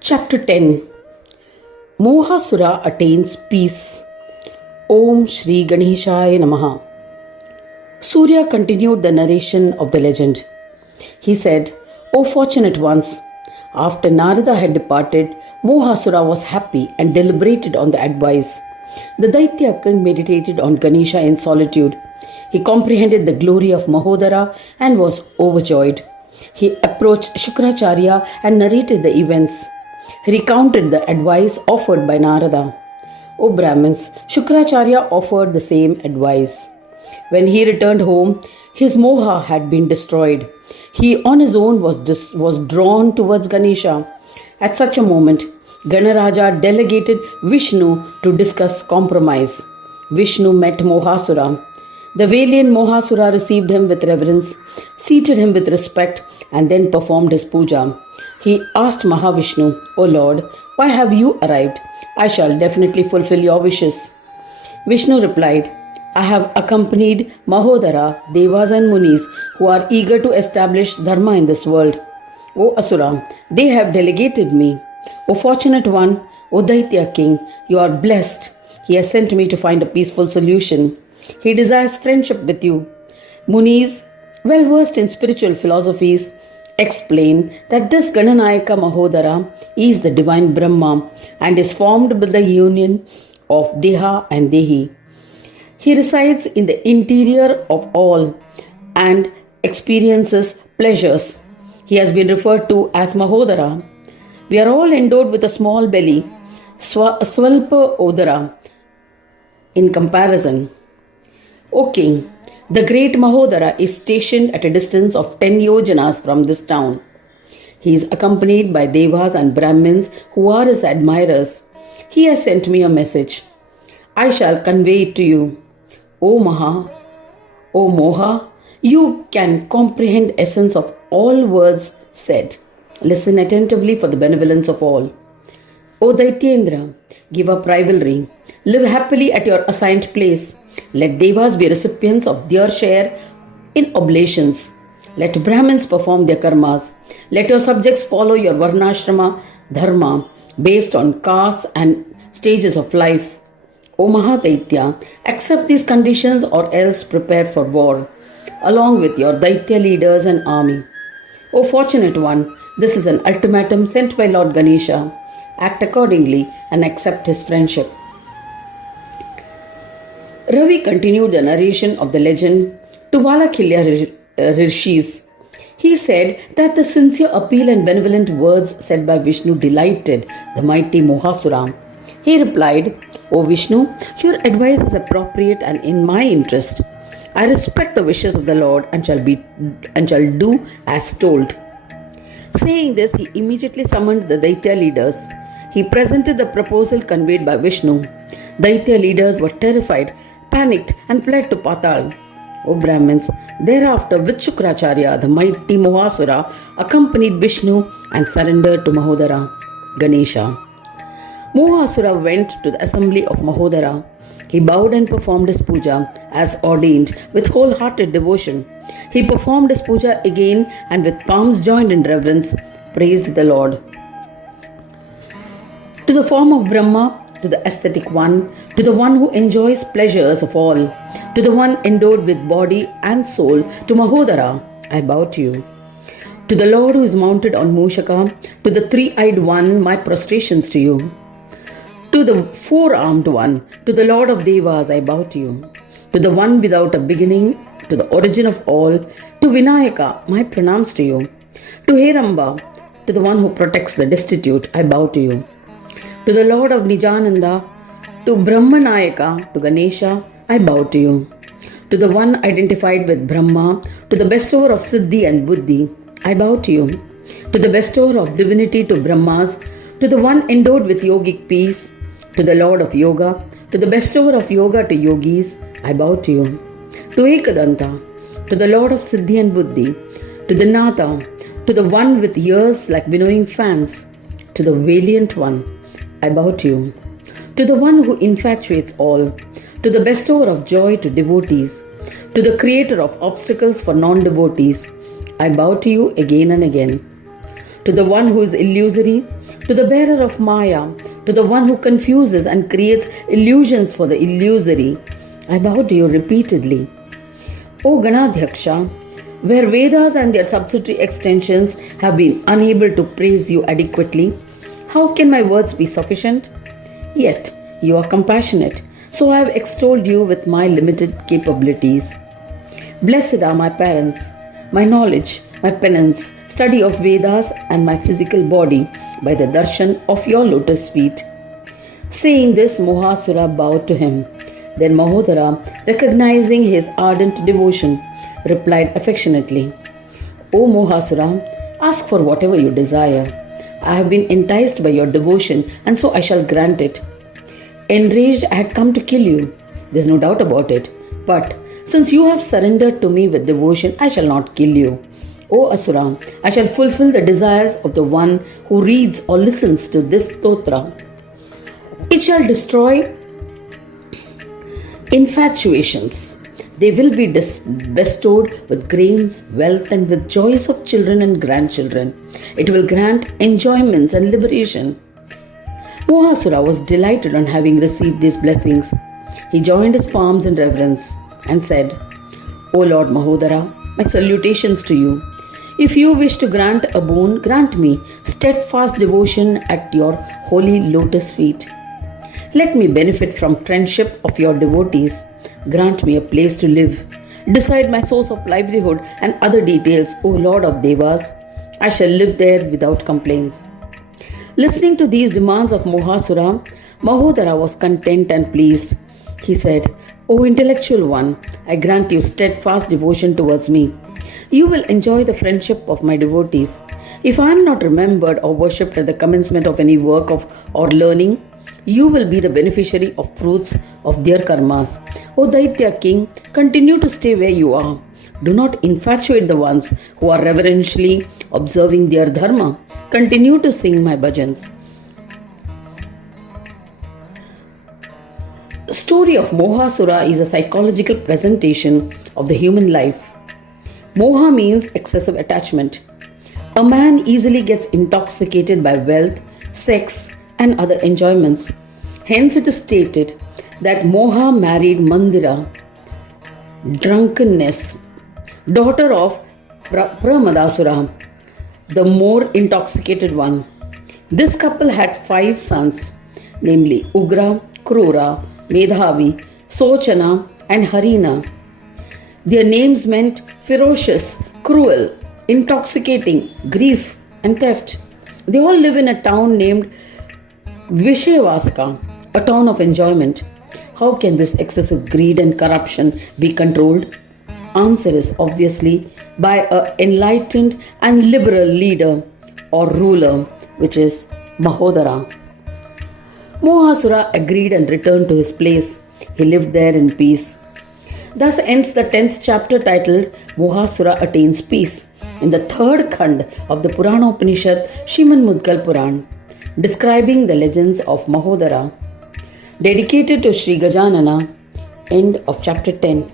Chapter 10. Mohasura attains peace. Om Shri Ganeshaya Namaha. Surya continued the narration of the legend. He said, O fortunate ones, after Narada had departed, Mohasura was happy and deliberated on the advice. The Daitya king meditated on Ganesha in solitude. He comprehended the glory of Mahodara and was overjoyed. He approached Shukracharya and narrated the events. He recounted the advice offered by Narada. O Brahmins, Shukracharya offered the same advice. When he returned home, his moha had been destroyed. He on his own was drawn towards Ganesha. At such a moment, Ganaraja delegated Vishnu to discuss compromise. Vishnu met Mohasura. The valiant Mohasura received him with reverence, seated him with respect, and then performed his puja. He asked Mahavishnu, O Lord, why have you arrived? I shall definitely fulfill your wishes. Vishnu replied, I have accompanied Mahodara, Devas and Munis who are eager to establish Dharma in this world. O Asura, they have delegated me. O fortunate one, O Daitya king, you are blessed. He has sent me to find a peaceful solution. He desires friendship with you. Munis, well versed in spiritual philosophies, explain that this Gananayaka Mahodara is the divine Brahma and is formed by the union of Deha and Dehi. He resides in the interior of all and experiences pleasures. He has been referred to as Mahodara. We are all endowed with a small belly, Swalpa Odara, in comparison. O king, the great Mahodara is stationed at a distance of 10 yojanas from this town. He is accompanied by Devas and Brahmins who are his admirers. He has sent me a message. I shall convey it to you. O Maha, O Moha, you can comprehend essence of all words said. Listen attentively for the benevolence of all. O Daityendra, give up rivalry. Live happily at your assigned place. Let Devas be recipients of their share in oblations. Let Brahmins perform their karmas. Let your subjects follow your varnashrama dharma based on castes and stages of life. O Mahadaitya, accept these conditions or else prepare for war, along with your Daitya leaders and army. O fortunate one, this is an ultimatum sent by Lord Ganesha. Act accordingly and accept his friendship. Ravi continued the narration of the legend to Valakilya Rishis. He said that the sincere appeal and benevolent words said by Vishnu delighted the mighty Mohasura. He replied, O Vishnu, your advice is appropriate and in my interest. I respect the wishes of the Lord and shall do as told. Saying this, he immediately summoned the Daitya leaders. He presented the proposal conveyed by Vishnu. Daitya leaders were terrified, panicked and fled to Patal. O Brahmins, thereafter with Shukracharya, the mighty Mohasura accompanied Vishnu and surrendered to Mahodara, Ganesha. Mohasura went to the assembly of Mahodara. He bowed and performed his puja as ordained with wholehearted devotion. He performed his puja again and with palms joined in reverence praised the Lord. To the form of Brahma, to the aesthetic one, to the one who enjoys pleasures of all, to the one endowed with body and soul, to Mahodara, I bow to you. To the Lord who is mounted on Mushaka, to the three-eyed one, my prostrations to you. To the four-armed one, to the Lord of Devas, I bow to you. To the one without a beginning, to the origin of all, to Vinayaka, my pranams to you. To Heramba, to the one who protects the destitute, I bow to you. To the Lord of Nijananda, to Brahmanayaka, to Ganesha, I bow to you. To the one identified with Brahma, to the bestower of Siddhi and Buddhi, I bow to you. To the bestower of divinity to Brahmas, to the one endowed with yogic peace, to the Lord of Yoga, to the bestower of yoga to yogis, I bow to you. To Ekadanta, to the Lord of Siddhi and Buddhi, to the Nata, to the one with ears like winnowing fans, to the valiant one, I bow to you. To the one who infatuates all, to the bestower of joy to devotees, to the creator of obstacles for non-devotees, I bow to you again and again. to the one who is illusory, to the bearer of Maya, to the one who confuses and creates illusions for the illusory, I bow to you repeatedly. O Ganadhyaksha, where Vedas and their subsidiary extensions have been unable to praise you adequately, how can my words be sufficient? Yet, you are compassionate, so I have extolled you with my limited capabilities. Blessed are my parents, my knowledge, my penance, study of Vedas and my physical body by the darshan of your lotus feet. Saying this, Mohasura bowed to him. Then Mahodara, recognizing his ardent devotion, replied affectionately, O Mohasura, ask for whatever you desire. I have been enticed by your devotion, and so I shall grant it. Enraged, I had come to kill you. There is no doubt about it. But since you have surrendered to me with devotion, I shall not kill you. O Asura, I shall fulfill the desires of the one who reads or listens to this stotra. It shall destroy infatuations. They will be bestowed with grains, wealth, and with joys of children and grandchildren. It will grant enjoyments and liberation. Mohasura was delighted on having received these blessings. He joined his palms in reverence and said, O Lord Mahodara, my salutations to you. If you wish to grant a boon, grant me steadfast devotion at your holy lotus feet. Let me benefit from friendship of your devotees. Grant me a place to live. Decide my source of livelihood and other details, O Lord of Devas. I shall live there without complaints. Listening to these demands of Mohasura, Mahodara was content and pleased. He said, O intellectual one, I grant you steadfast devotion towards me. You will enjoy the friendship of my devotees. If I am not remembered or worshipped at the commencement of any work or learning, you will be the beneficiary of fruits of their karmas. O Daitya king, continue to stay where you are. Do not infatuate the ones who are reverentially observing their dharma. Continue to sing my bhajans. The story of Mohasura is a psychological presentation of the human life. Moha means excessive attachment. A man easily gets intoxicated by wealth, sex, and other enjoyments. Hence it is stated that Moha married Mandira, drunkenness, daughter of Pramadasura, the more intoxicated one. This couple had 5 sons, namely Ugra, Krura, Medhavi, Sochana, and Harina. Their names meant ferocious, cruel, intoxicating, grief, and theft. They all live in a town named Vishayavasaka, a town of enjoyment. How can this excessive greed and corruption be controlled? Answer is obviously by an enlightened and liberal leader or ruler, which is Mahodara. Mohasura agreed and returned to his place. He lived there in peace. Thus ends the 10th chapter titled Mohasura Attains Peace in the 3rd Khand of the Puran Upanishad Srimad Mudgal Puran, describing the legends of Mahodara. Dedicated to Sri Gajanana. End of chapter 10.